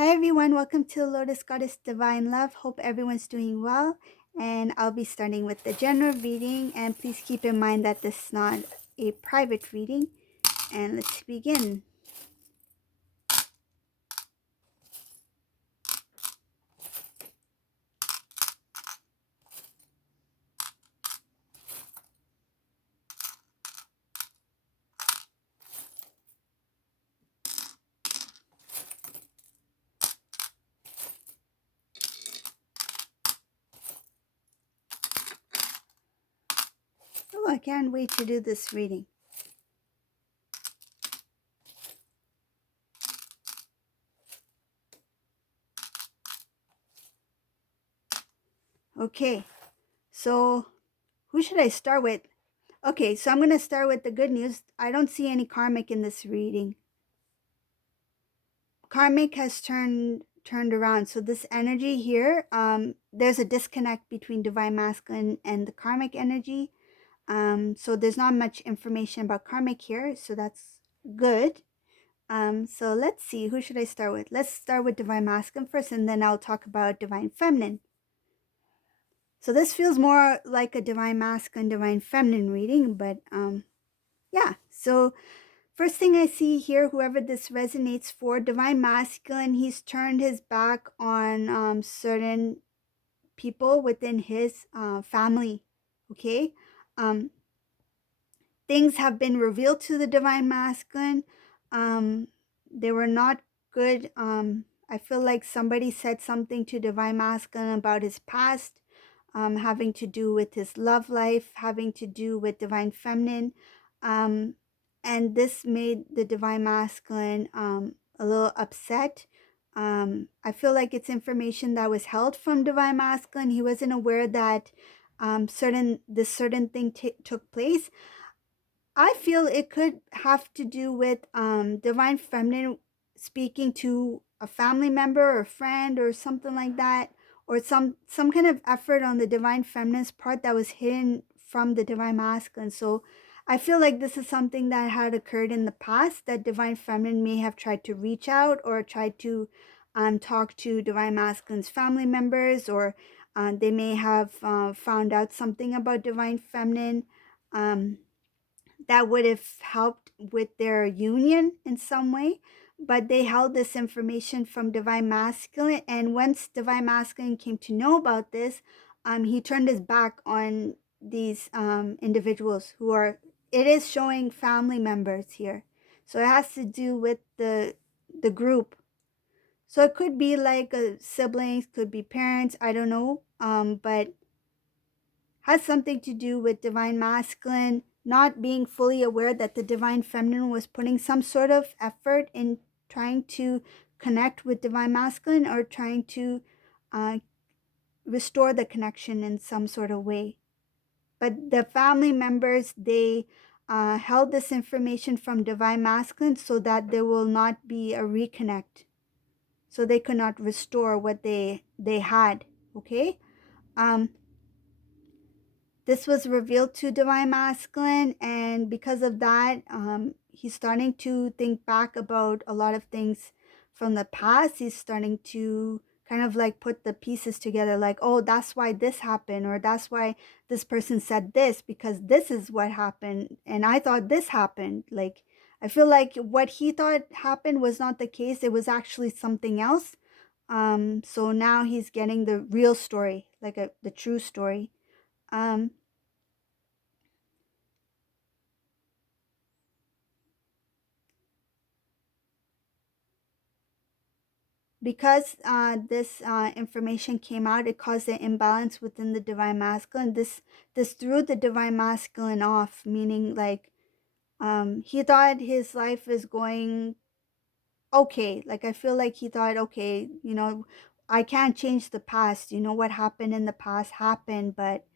Hi everyone, welcome to Lotus Goddess Divine Love. Hope everyone's doing well. And I'll be starting with the general reading. And please keep in mind that this is not a private reading. And let's begin. Oh, I can't wait to do this reading. Okay, so who should I start with? Okay, so I'm going to start with the good news. I don't see any karmic in this reading. Karmic has turned around. So this energy here, there's a disconnect between divine masculine and the karmic energy. So there's not much information about karmic here, so that's good. So let's see, who should I start with? Let's start with divine masculine first, and then I'll talk about divine feminine. So this feels more like a divine masculine, divine feminine reading, but yeah. So first thing I see here, whoever this resonates for, divine masculine, he's turned his back on certain people within his family. Okay. Um, Things have been revealed to the divine masculine. They were not good. I feel like somebody said something to divine masculine about his past, having to do with his love life, having to do with divine feminine. Um, and this made the divine masculine a little upset. I feel like it's information that was held from divine masculine. He wasn't aware that this certain thing took place. I feel it could have to do with divine feminine speaking to a family member or friend or something like that, or some kind of effort on the divine feminine's part that was hidden from the divine masculine. So I feel like this is something that had occurred in the past, that divine feminine may have tried to reach out or tried to talk to divine masculine's family members, or they may have found out something about divine feminine. That would have helped with their union in some way, but they held this information from divine masculine, and once divine masculine came to know about this, he turned his back on these individuals who are, it is showing family members here, so it has to do with the group. So it could be like siblings, could be parents, I don't know, but has something to do with divine masculine not being fully aware that the divine feminine was putting some sort of effort in trying to connect with divine masculine, or trying to uh, restore the connection in some sort of way. But the family members, they held this information from divine masculine so that there will not be a reconnect, so they could not restore what they had. Okay. This was revealed to divine masculine, and because of that, he's starting to think back about a lot of things from the past. He's starting to kind of like put the pieces together, like, oh, that's why this happened, or that's why this person said this, because this is what happened and I thought this happened. Like, I feel like what he thought happened was not the case, it was actually something else. So now he's getting the real story, like the true story. um because this information came out, it caused an imbalance within the divine masculine. This threw the divine masculine off, meaning like he thought his life is going okay. Like, I feel like he thought, okay, I can't change the past. What happened in the past happened, but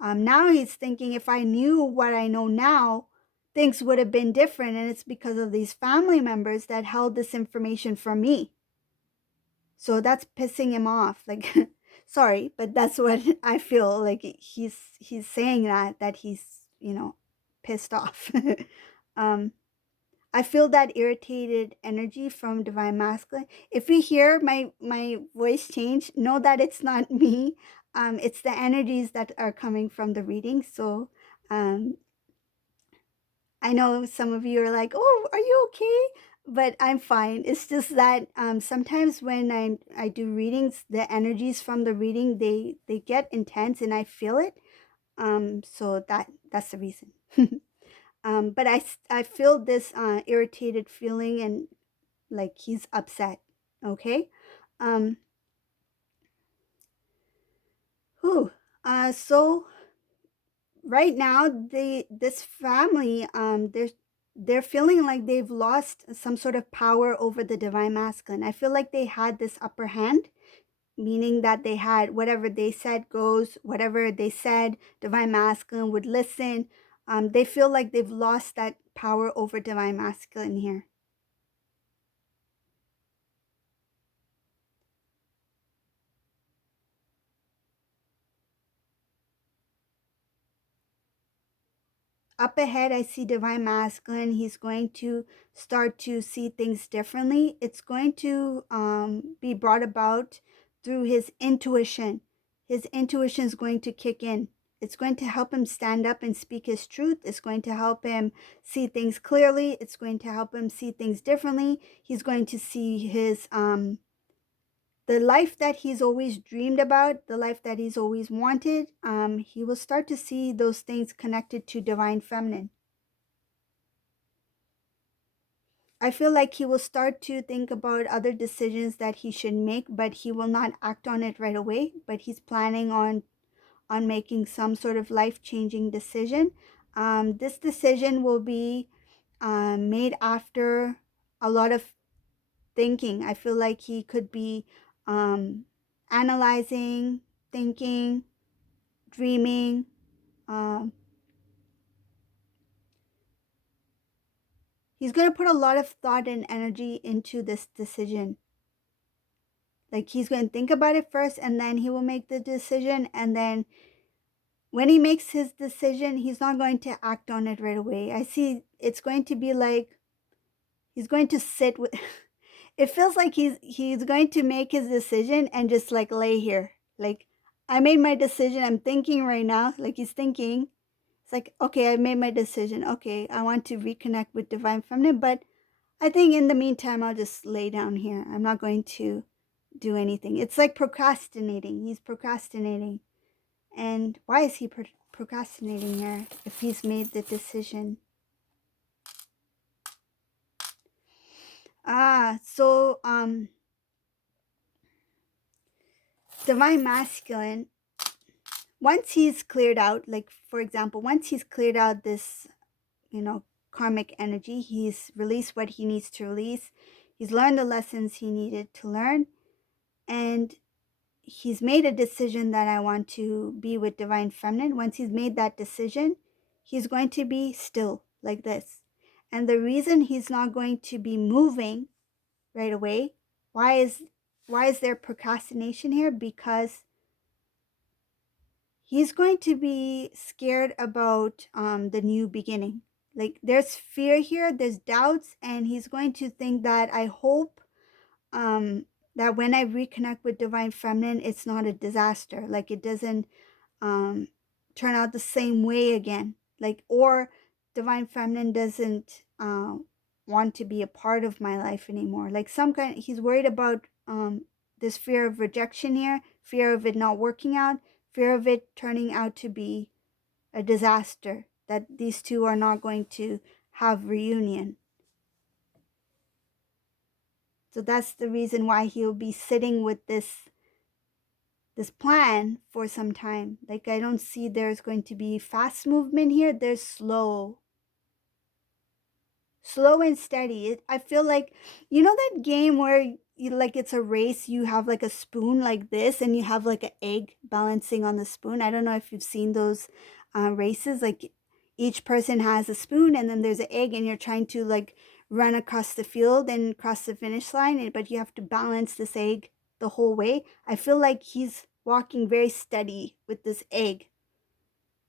now he's thinking, if I knew what I know now, things would have been different, and it's because of these family members that held this information from me. So that's pissing him off. Like, sorry, but that's what I feel like. He's saying that he's pissed off. um I feel that irritated energy from divine masculine. If you hear my voice change, know that it's not me. It's the energies that are coming from the reading. So um, I know some of you are like, "Oh, are you okay?" But I'm fine. It's just that sometimes when I do readings, the energies from the reading they get intense and I feel it. So that's the reason. But I feel this irritated feeling and like he's upset. Okay. Um. Whew. So right now this family they're feeling like they've lost some sort of power over the divine masculine. I feel like they had this upper hand, meaning that they had whatever they said goes, whatever they said divine masculine would listen. They feel like they've lost that power over divine masculine here. Up ahead, I see divine masculine. He's going to start to see things differently. It's going to be brought about through his intuition. His intuition is going to kick in. It's going to help him stand up and speak his truth. It's going to help him see things clearly. It's going to help him see things differently. He's going to see his the life that he's always dreamed about, the life that he's always wanted. He will start to see those things connected to divine feminine. I feel like he will start to think about other decisions that he should make, but he will not act on it right away. But he's planning on making some sort of life-changing decision. This decision will be made after a lot of thinking. I feel like he could be analyzing, thinking, dreaming. Um, he's going to put a lot of thought and energy into this decision. Like he's going to think about it first and then he will make the decision. And then when he makes his decision, he's not going to act on it right away. I see it's going to be like he's going to sit with it feels like he's going to make his decision and just like lay here. Like I made my decision. I'm thinking right now. Like he's thinking. It's like, okay, I made my decision. Okay, I want to reconnect with divine feminine, but I think in the meantime I'll just lay down here. I'm not going to do anything. It's like procrastinating. He's procrastinating. And why is he procrastinating here if he's made the decision? Divine masculine, once he's cleared out, like for example, once he's cleared out this, you know, karmic energy, he's released what he needs to release. He's learned the lessons he needed to learn, and he's made a decision that I want to be with divine feminine. Once he's made that decision, he's going to be still like this. And the reason he's not going to be moving right away, why is there procrastination here? Because he's going to be scared about the new beginning. Like there's fear here, there's doubts, and he's going to think that I hope um, that when I reconnect with divine feminine, it's not a disaster. Like it doesn't um, turn out the same way again. Like, or divine feminine doesn't want to be a part of my life anymore. Like some kind, he's worried about this fear of rejection here, fear of it not working out, fear of it turning out to be a disaster. That these two are not going to have reunion. So that's the reason why he'll be sitting with this plan for some time. Like I don't see there's going to be fast movement here. There's slow and steady. I feel like, you know that game where you like it's a race, you have like a spoon like this and you have like an egg balancing on the spoon. I don't know if you've seen those races. Like each person has a spoon and then there's an egg and you're trying to like run across the field and cross the finish line, but you have to balance this egg the whole way. I feel like he's walking very steady with this egg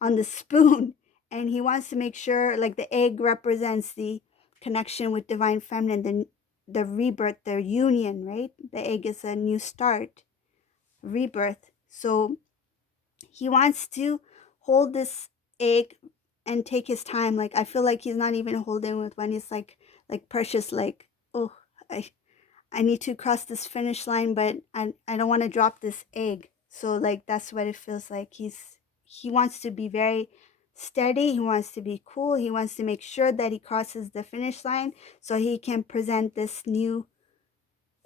on the spoon and he wants to make sure like the egg represents the connection with divine feminine, the rebirth, the union, right? The egg is a new start, rebirth. So he wants to hold this egg and take his time. Like, I feel like he's not even holding with when he's like precious, like, oh, I need to cross this finish line, but I don't want to drop this egg. So like that's what it feels like. He wants to be very steady. He wants to be cool. He wants to make sure that he crosses the finish line so he can present this new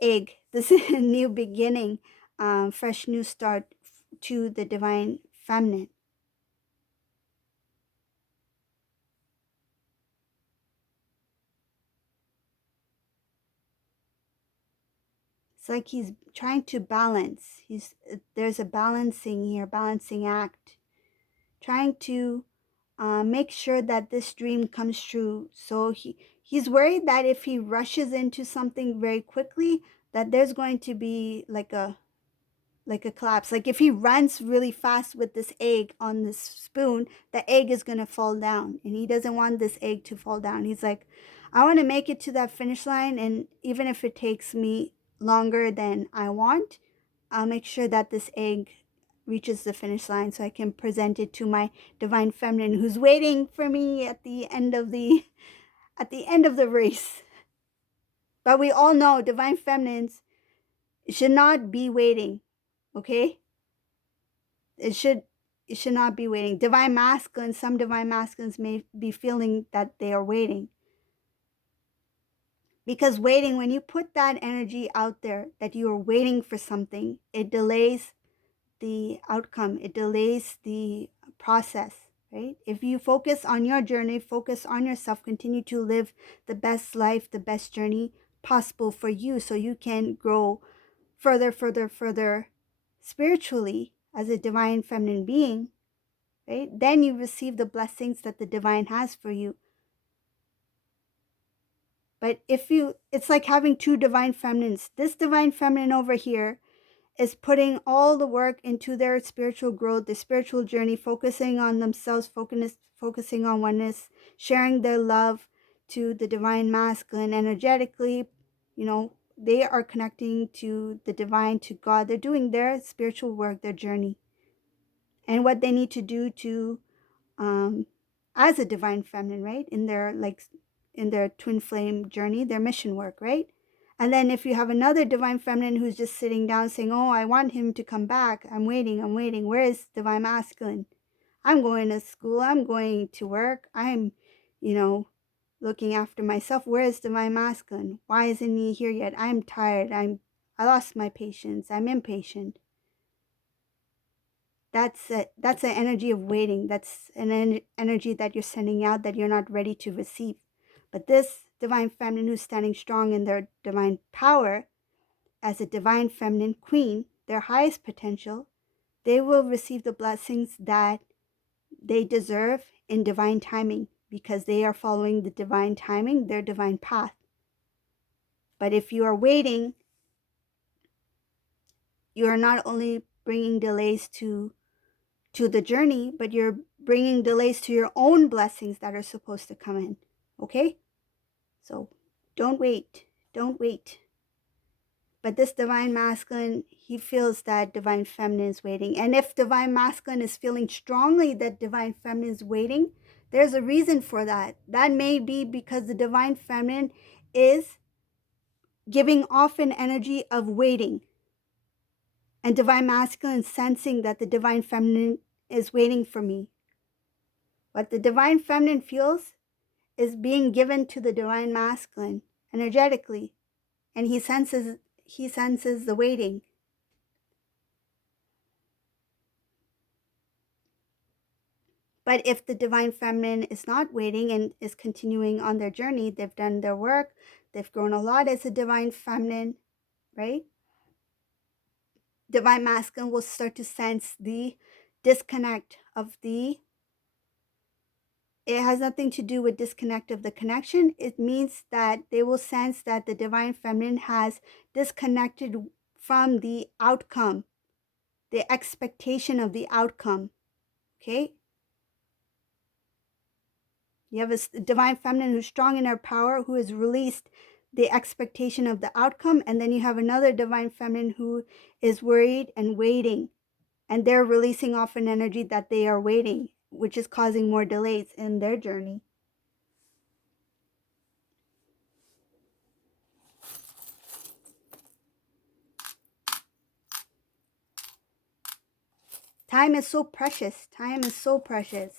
egg, this new beginning, fresh new start to the divine feminine. It's like he's trying to balance. There's a balancing here, balancing act, trying to make sure that this dream comes true. So he's worried that if he rushes into something very quickly, that there's going to be like a collapse. Like if he runs really fast with this egg on this spoon, the egg is going to fall down, and he doesn't want this egg to fall down. He's like, I want to make it to that finish line, and even if it takes me longer than I want, I'll make sure that this egg reaches the finish line so I can present it to my divine feminine who's waiting for me at the end of the race. But we all know divine feminines should not be waiting, okay? It should it should not be waiting. Divine masculines, some divine masculines may be feeling that they are waiting. Because waiting, when you put that energy out there that you are waiting for something, it delays the outcome, it delays the process, right? If you focus on your journey, focus on yourself, continue to live the best life, the best journey possible for you so you can grow further spiritually as a divine feminine being, right? Then you receive the blessings that the divine has for you. But it's like having two divine feminines. This divine feminine over here is putting all the work into their spiritual growth, their spiritual journey, focusing on themselves, focusing on oneness, sharing their love to the divine masculine energetically. You know, they are connecting to the divine, to God. They're doing their spiritual work, their journey, and what they need to do to um, as a divine feminine, right? In their twin flame journey, their mission work, right? And then if you have another divine feminine who's just sitting down saying, "Oh, I want him to come back. I'm waiting. I'm waiting. Where is divine masculine? I'm going to school. I'm going to work. I'm, you know, looking after myself. Where is divine masculine? Why isn't he here yet? I'm tired. I lost my patience. I'm impatient." That's an energy of waiting. That's an energy that you're sending out that you're not ready to receive. But this divine feminine who's standing strong in their divine power as a divine feminine queen, their highest potential, they will receive the blessings that they deserve in divine timing because they are following the divine timing, their divine path. But if you are waiting, you are not only bringing delays to the journey, but you're bringing delays to your own blessings that are supposed to come in. Okay? So don't wait. Don't wait. But this divine masculine, he feels that divine feminine is waiting. And if divine masculine is feeling strongly that divine feminine is waiting, there's a reason for that. That may be because the divine feminine is giving off an energy of waiting. And divine masculine is sensing that the divine feminine is waiting for me. What the divine feminine feels is being given to the divine masculine energetically, and he senses the waiting. But if the divine feminine is not waiting and is continuing on their journey, they've done their work, they've grown a lot as a divine feminine, right? Divine masculine will start to sense the disconnect of the it has nothing to do with disconnect of the connection. It means that they will sense that the divine feminine has disconnected from the outcome, the expectation of the outcome. Okay? You have a divine feminine who's strong in her power, who has released the expectation of the outcome. And then you have another divine feminine who is worried and waiting. And they're releasing off an energy that they are waiting, which is causing more delays in their journey. Time is so precious. Time is so precious.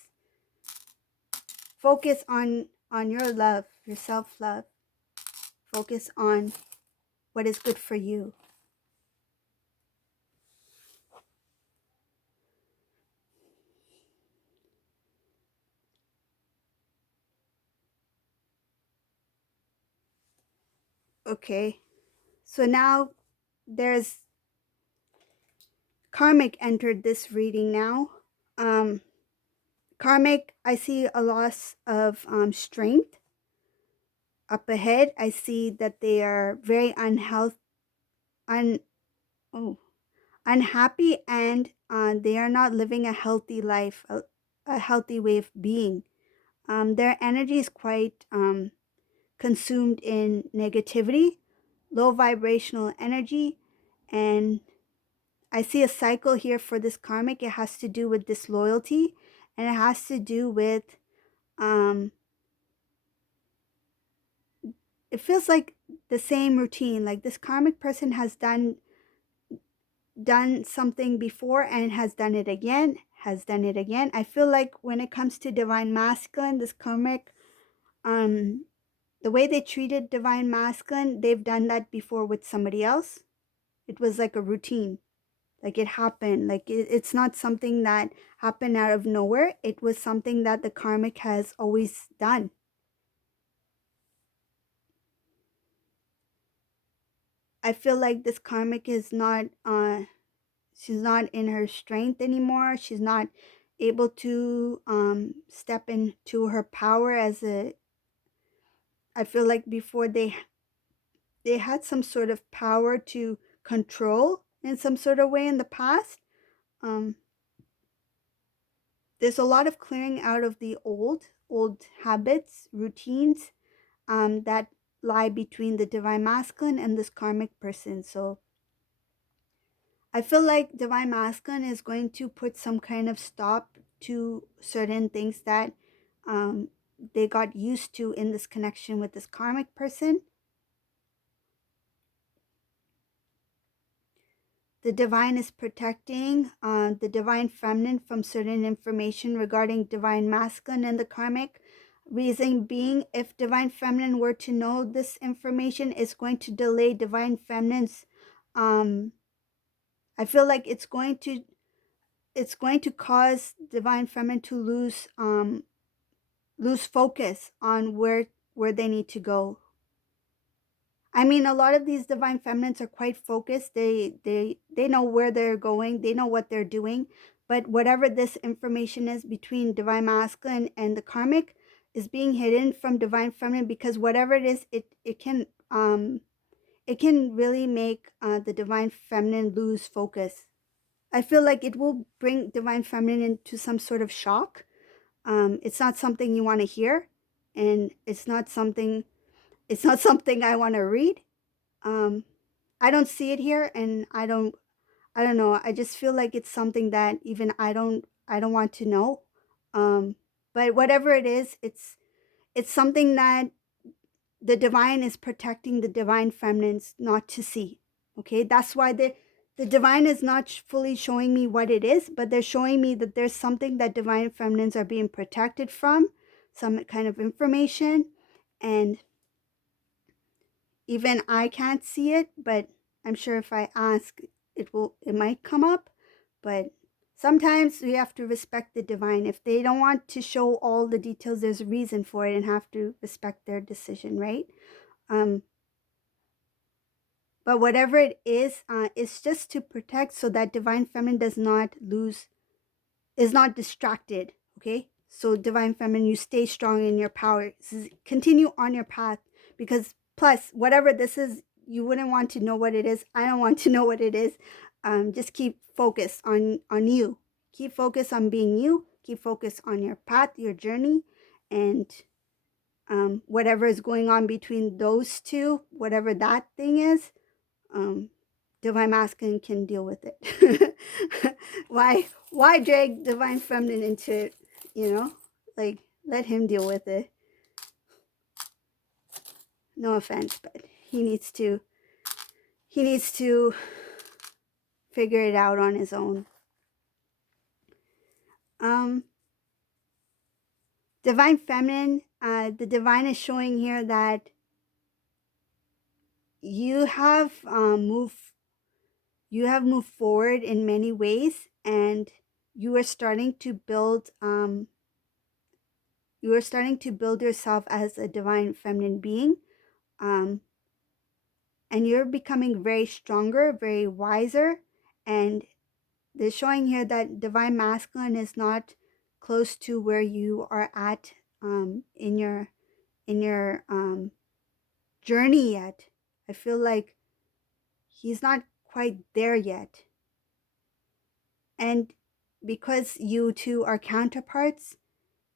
Focus on your love, your self-love. Focus on what is good for you. Okay. So now there's karmic entered this reading now. Karmic, I see a loss of strength up ahead. I see that they are very oh, unhappy, and they are not living a healthy life, a healthy way of being. Their energy is quite consumed in negativity, low vibrational energy, and I see a cycle here for this karmic. It has to do with disloyalty, and it has to do with um, it feels like the same routine. Like this karmic person has done something before and has done it again, has done it again. I feel like when it comes to divine masculine, this karmic, the way they treated divine masculine, they've done that before with somebody else. It was like a routine. Like it happened. Like it's not something that happened out of nowhere. It was something that the karmic has always done. I feel like this karmic is not she's not in her strength anymore. She's not able to step into her power as a I feel like before they had some sort of power to control in some sort of way in the past. Um, there's a lot of clearing out of the old habits, routines that lie between the divine masculine and this karmic person. So I feel like divine masculine is going to put some kind of stop to certain things that um, they got used to in this connection with this karmic person. The divine is protecting the divine feminine from certain information regarding divine masculine and the karmic. Reason being, if divine feminine were to know this information, it's going to delay divine feminine's. I feel like it's going to cause divine feminine to lose focus on where they need to go. I mean, a lot of these divine feminines are quite focused. They know where they're going. They know what they're doing. But whatever this information is between divine masculine and the karmic is being hidden from divine feminine, because whatever it is, it can really make the divine feminine lose focus. I feel like it will bring divine feminine into some sort of shock. It's not something you want to hear, and it's not something I want to read. Um, I don't see it here, and I don't know. I just feel like it's something that even I don't want to know. Um, but whatever it is, it's something that the divine is protecting the divine feminines not to see. Okay, that's why the divine is not fully showing me what it is, but they're showing me that there's something that divine feminines are being protected from, some kind of information, and even I can't see it, but I'm sure if I ask, it might come up. But sometimes we have to respect the divine. If they don't want to show all the details, there's a reason for it, and have to respect their decision, right? Um, but whatever it is, it's just to protect so that divine feminine does not lose, is not distracted. Okay, so divine feminine, you stay strong in your power. Continue on your path, because plus whatever this is, you wouldn't want to know what it is. I don't want to know what it is. Just keep focused on you. Keep focused on being you. Keep focused on your path, your journey, and whatever is going on between those two, whatever that thing is, divine masculine can deal with it. Why drag divine feminine into it? Like, let him deal with it. No offense, but he needs to figure it out on his own. Divine feminine, the divine is showing here that you have moved forward in many ways, and you are starting to build yourself as a divine feminine being, and you're becoming very stronger, very wiser. And they're showing here that divine masculine is not close to where you are at in your journey yet. I feel like he's not quite there yet. And because you two are counterparts,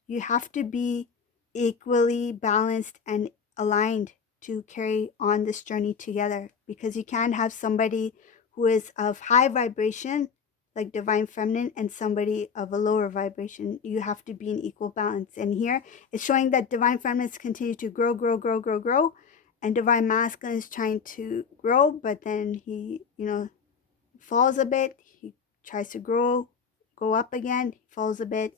you have to be equally balanced and aligned to carry on this journey together, because you can't have somebody who is of high vibration like divine feminine and somebody of a lower vibration. You have to be in equal balance. And here it's showing that divine feminine is continue to grow, and divine masculine is trying to grow, but then he falls a bit. He tries to go up again, he falls a bit.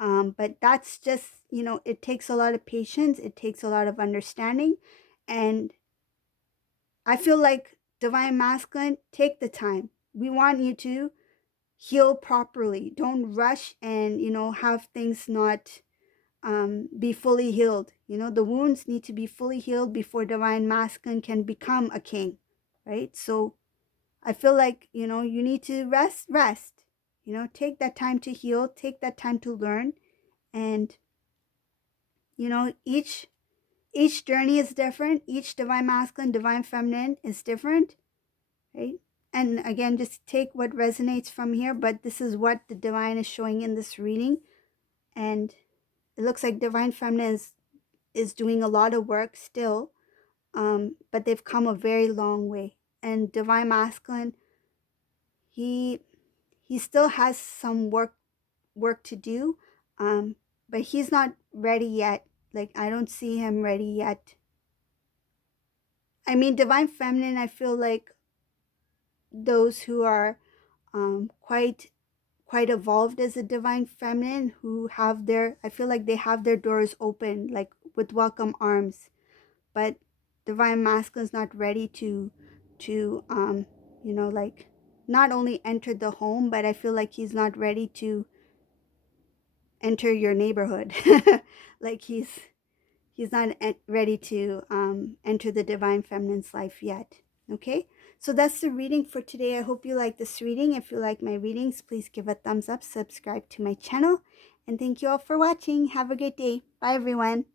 But that's just, it takes a lot of patience, it takes a lot of understanding. And I feel like divine masculine, take the time. We want you to heal properly. Don't rush and, have things not be fully healed. The wounds need to be fully healed before divine masculine can become a king, right? So I feel like, you need to rest, take that time to heal, take that time to learn. And, each journey is different. Each divine masculine, divine feminine is different, right? And again, just take what resonates from here, but this is what the divine is showing in this reading. And it looks like divine feminine is doing a lot of work still, but they've come a very long way. And divine masculine, he still has some work to do, but he's not ready yet. Like, I don't see him ready yet. I mean, divine feminine, I feel like those who are quite evolved as a divine feminine, who have I feel like they have their doors open, like with welcome arms. But divine masculine is not ready to like, not only enter the home, but I feel like he's not ready to enter your neighborhood. Like, he's not ready to enter the divine feminine's life yet. Okay, so that's the reading for today. I hope you like this reading. If you like my readings, please give a thumbs up, subscribe to my channel, and thank you all for watching. Have a great day. Bye, everyone.